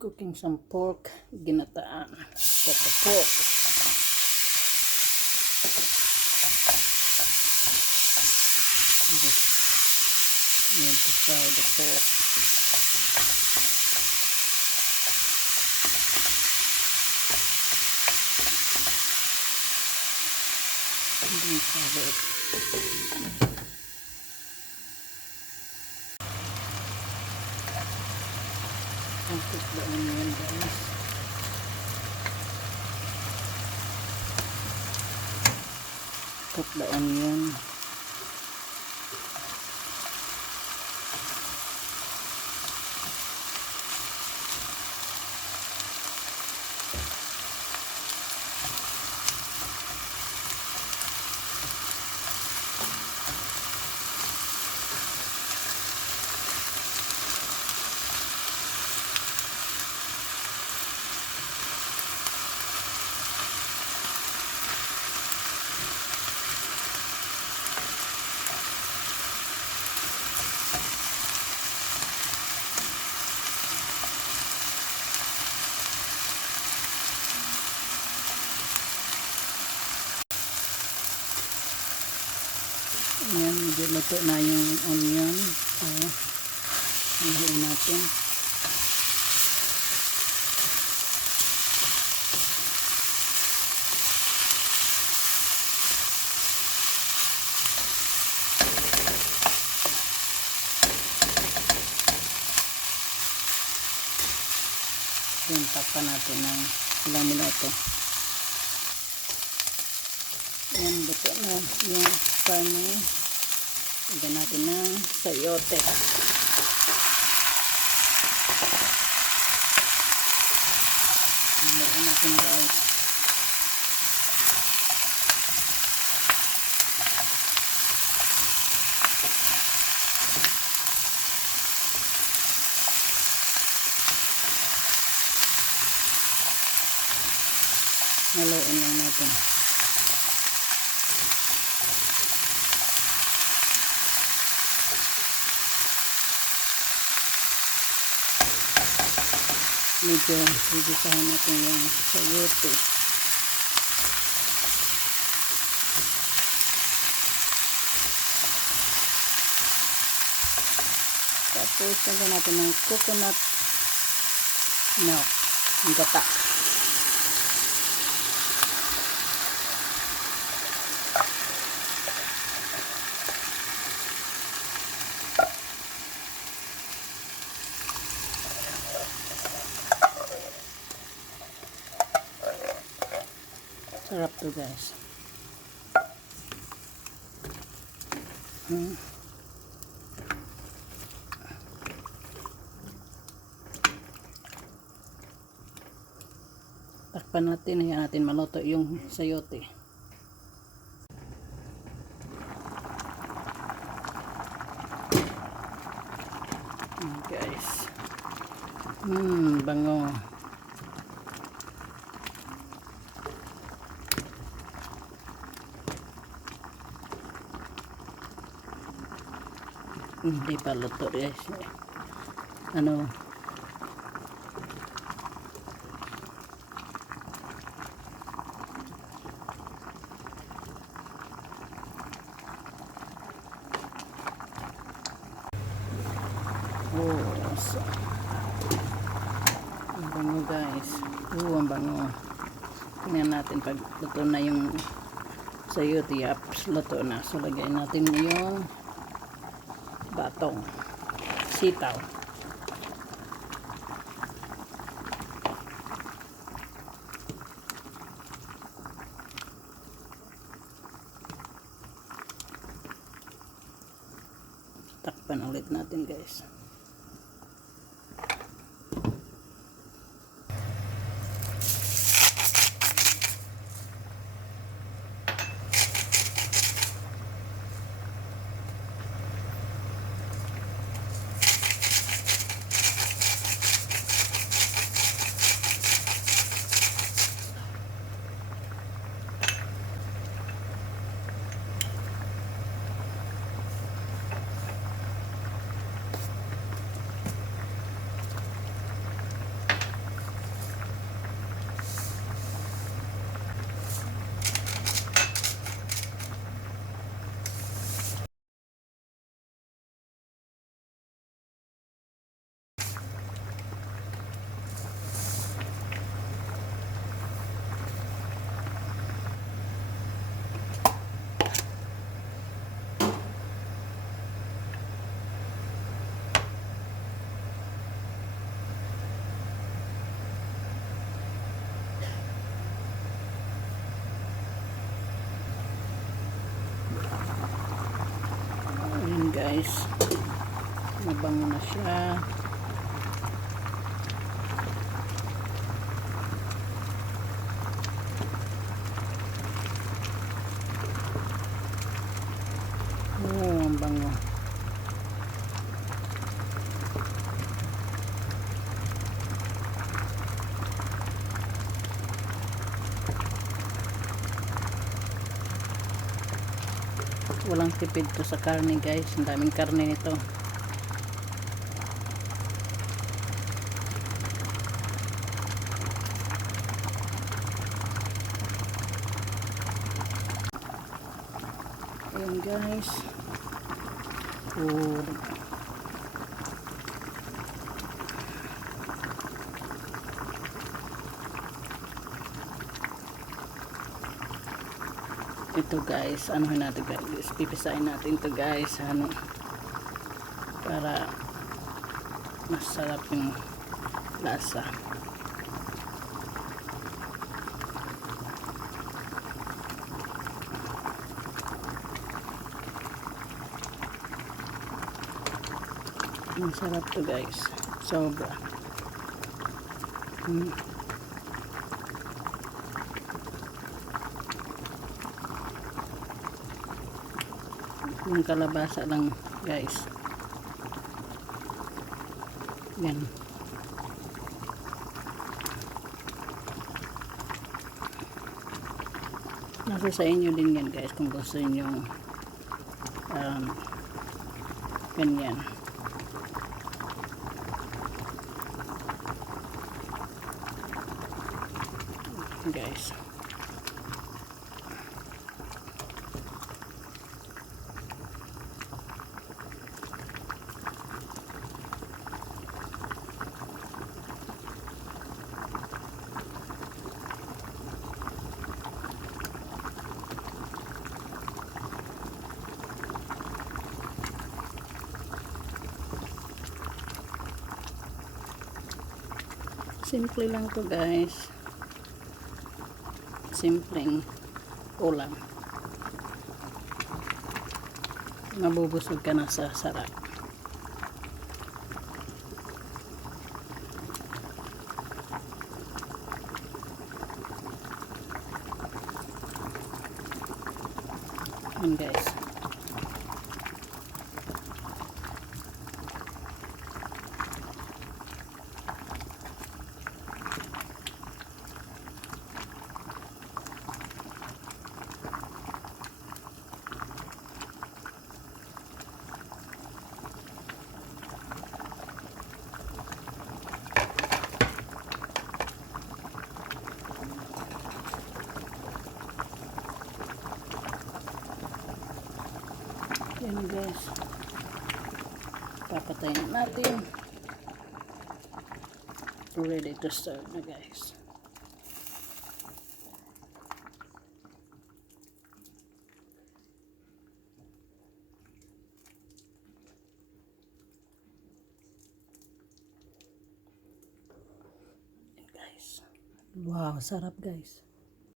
Cooking some pork, ginataan. Got the pork. Just need to fry the pork. And then cover it. And cook the onion, guys. Cook the onion. Ayan, medyo luto na yung onion. So, haluin natin. Ayan, takpan natin ng ilang minuto. Ayan, luto na yung karne. Lagyan natin ng sayote. Lagyan natin, guys. Haluin lang natin. Medyo higisahan natin yung sayote. Tapos lagyan natin ng coconut milk, yung gata. Sarap to, guys. Takpan natin, hayaan natin maluto yung sayote. Guys. Bango. Hindi pa luto, guys. Ano? Oh, so. Ang bango, guys. Ang bango. Tingnan natin pag luto na yung sayote. Luto na. So, lagay natin yung batong sitaw. Takpan ulit natin, guys. Mabango na siya. Oh, ang bango. Walang tipid to sa karne guys. Ang daming karne nito. Ayan guys. Oh. Ito guys, ano natin guys, pipisain natin ito guys, ano, para masarap yung lasa. Masarap to guys, sobra. Yung kalabasa lang guys, yan. Nasa sa inyo din yan guys kung gusto niyo ganyan. Guys, simple lang to guys, simpleng ulam, mabubusog ka na sa sarap. Yan guys, yan guys, papatayin natin. Ready to serve na guys. Yan guys, wow, sarap guys.